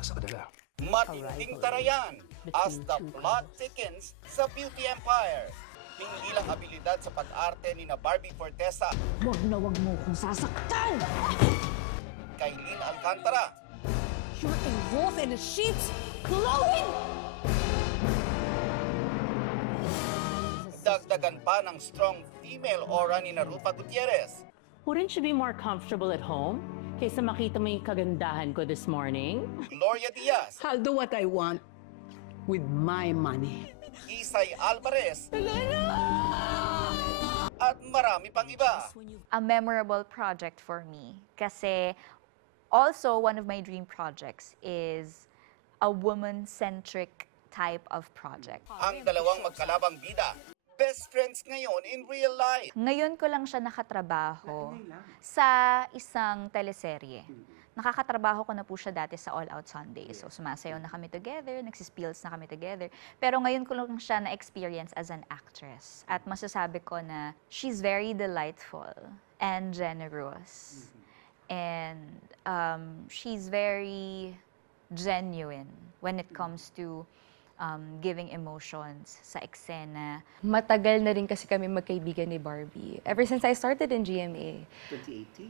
para sa kanila. Matinding tarayan as the plot thickens sa Beauty Empire. Hindi lang abilidad sa pag-arte ni na Barbie Fortesa, Huwag na huwag mo kong sasaktan! kay Lynn Alcantara, You're a wolf in sheep's clothing! dagdagan pa ng strong female aura ni na Rupa Gutierrez. Wouldn't you be more comfortable at home? Kaysa makita mo yung kagandahan ko this morning? Gloria Diaz, I'll do what I want with my money. Isay Alvarez, at marami pang iba. A memorable project for me. Kasi also one of my dream projects is a woman-centric type of project. Ang dalawang magkalabang bida, best friends ngayon in real life. Ngayon ko lang siya nakatrabaho sa isang teleserye. Nakakatrabaho ko na po siya dati sa All Out Sunday. So sumasayaw na kami together, nagsispills na kami together. Pero ngayon ko lang siya na-experience as an actress. At masasabi ko na she's very delightful and generous. And she's very genuine when it comes to giving emotions sa eksena. Matagal na rin kasi kami magkaibigan ni Barbie. Ever since I started in GMA.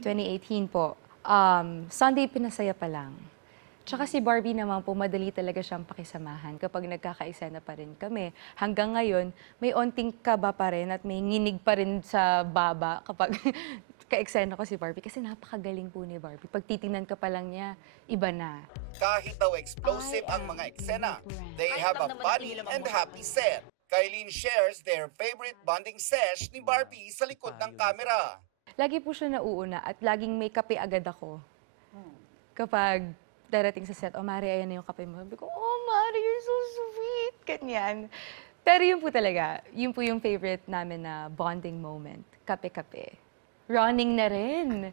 2018 po. Sunday pinasaya pa lang. Tsaka si Barbie naman po, madali talaga siyang pakisamahan kapag nagkakaisena pa rin kami. Hanggang ngayon, may onting kaba pa rin at may nginig pa rin sa baba kapag ka-eksena ko si Barbie. Kasi napakagaling po ni Barbie. Pag titingnan ka pa lang niya, iba na. Kahit daw explosive ang mga eksena, they have a funny and happy set. Kylene shares their favorite bonding sesh ni Barbie sa likod ng camera. Lagi po siya nauuna at laging may kape agad ako. Kapag darating sa set, Mari, ayan na yung kape mo. Sabi ko, Mari, you're so sweet. Ganyan. Pero yun po talaga, yun po yung favorite namin na bonding moment. Kape-kape. Running na rin.